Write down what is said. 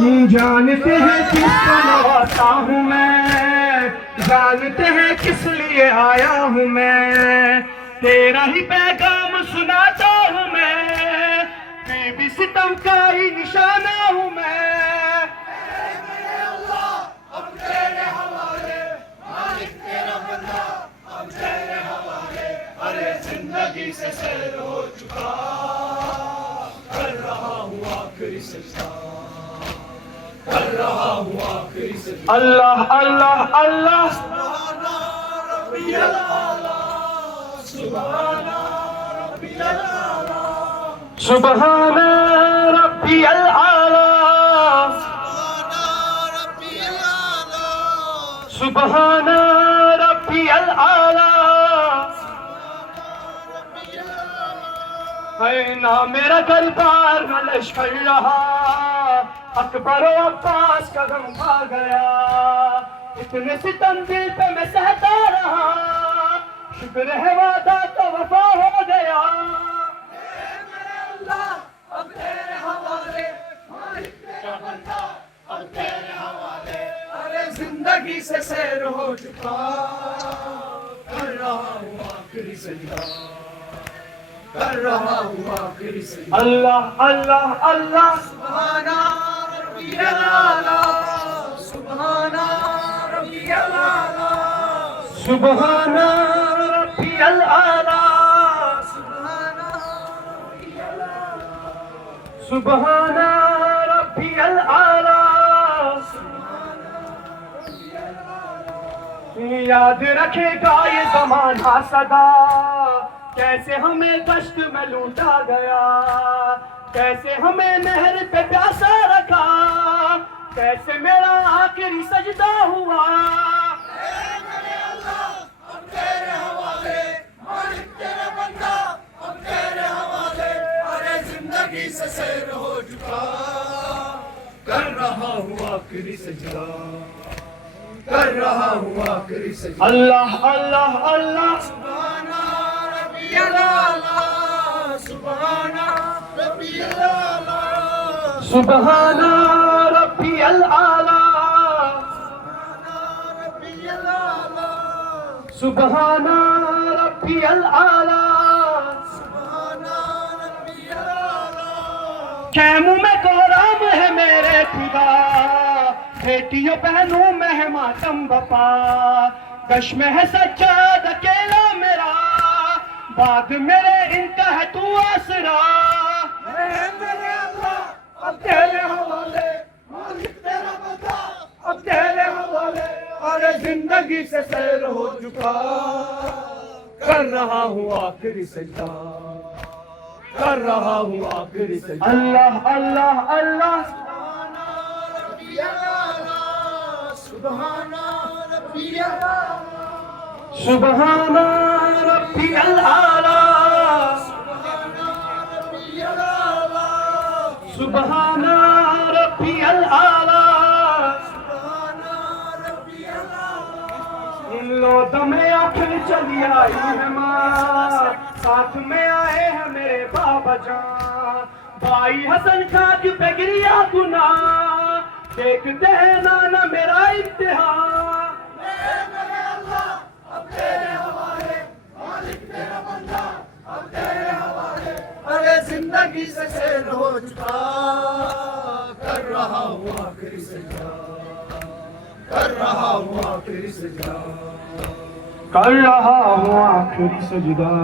جانتے ہیں کس کو نوازا ہوں میں، جانتے ہیں کس لیے آیا ہوں میں، تیرا ہی پیغام سناتا ہوں میں، بے بھی ستم کا ہی نشانہ ہوں میں۔ زندگی سے سیر ہو چکا، کر رہا ہوں آخری سجدہ، کر رہا ہوں آخری سجدہ۔ اللہ اللہ اللہ، سبحان ربی الاعلی، سبحان ربی الاعلی، سبحان ربی الاعلی، سبحان ربی الاعلی۔ ہے نہ میرا دربار نہ لشکر رہا، اکبر و عباس کا غم کھا گیا، اتنے ستم دل پہ میں سہتا رہا، شکر ہے وعدہ تو وفا ہو گیا۔ میرے اللہ اب تیرے حوالے، مالک تیرا بندہ اب تیرے حوالے، ارے زندگی سے سیر ہو چکا، کر رہا ہوں آخری سجدہ، کر رہا ہوں آخری سجدہ۔ اللہ اللہ اللہ، سبحان ربی الاعلی، سبحان ربی الاعلی، سبحان ربی الاعلی، سبحان ربی الاعلی، سبحان ربی الاعلی۔ یاد رکھے گا یہ زمانہ سدا، کیسے ہمیں دشت میں لوٹا گیا، کیسے ہمیں نہر پہ پیاسا رکھا، کیسے میرا آخری سجدہ ہوا۔ میرے اللہ اب تیرے حوالے، مالک تیرا بندہ اب تیرے حوالے، ارے زندگی سے سیر ہو چکا، کر رہا ہوں آخری سجدہ، کر رہا ہوں آخری سجدہ۔ اللہ اللہ اللہ، سبحان ربی الاعلی، سبحان ربی الاعلی، سبحان ربی الاعلی، سبحان ربی الاعلی، سبحان ربی الاعلی۔ خیموں میں کوہرام ہے میرے خدا، بیٹیوں بہنوں میں ہے ماتم بپا، کش میں ہے سجاد اکیلا میرا، بعد میرے ان کا ہے تو آسرا۔ میرے اللہ اب تیرے حوالے، مالک تیرا بندہ اب تیرے حوالے، ارے زندگی سے سیر ہو چکا، کر رہا ہوں آخری سجدہ، کر رہا ہوں آخری سجدہ۔ اللہ اللہ اللہ، سبحان ربی الاعلی، سبحان ربی الاعلی، سبحان ربی الاعلی، ان لو دم آخر چلی آئی ہے ماں، ساتھ میں آئے ہیں میرے بابا جان، بھائی حسن خاک پہ گریا گناہ، دیکھتے ہیں نانا میرا امتحان۔ میرے اللہ اب تیرے حوالے، مالک تیرا بندہ اب تیرے حوالے، ارے زندگی سے سیر ہو چکا، کر رہا ہوں آخری سجدہ، کر رہا ہوں آخری سجدہ، کر رہا ہوں آخری سجدہ۔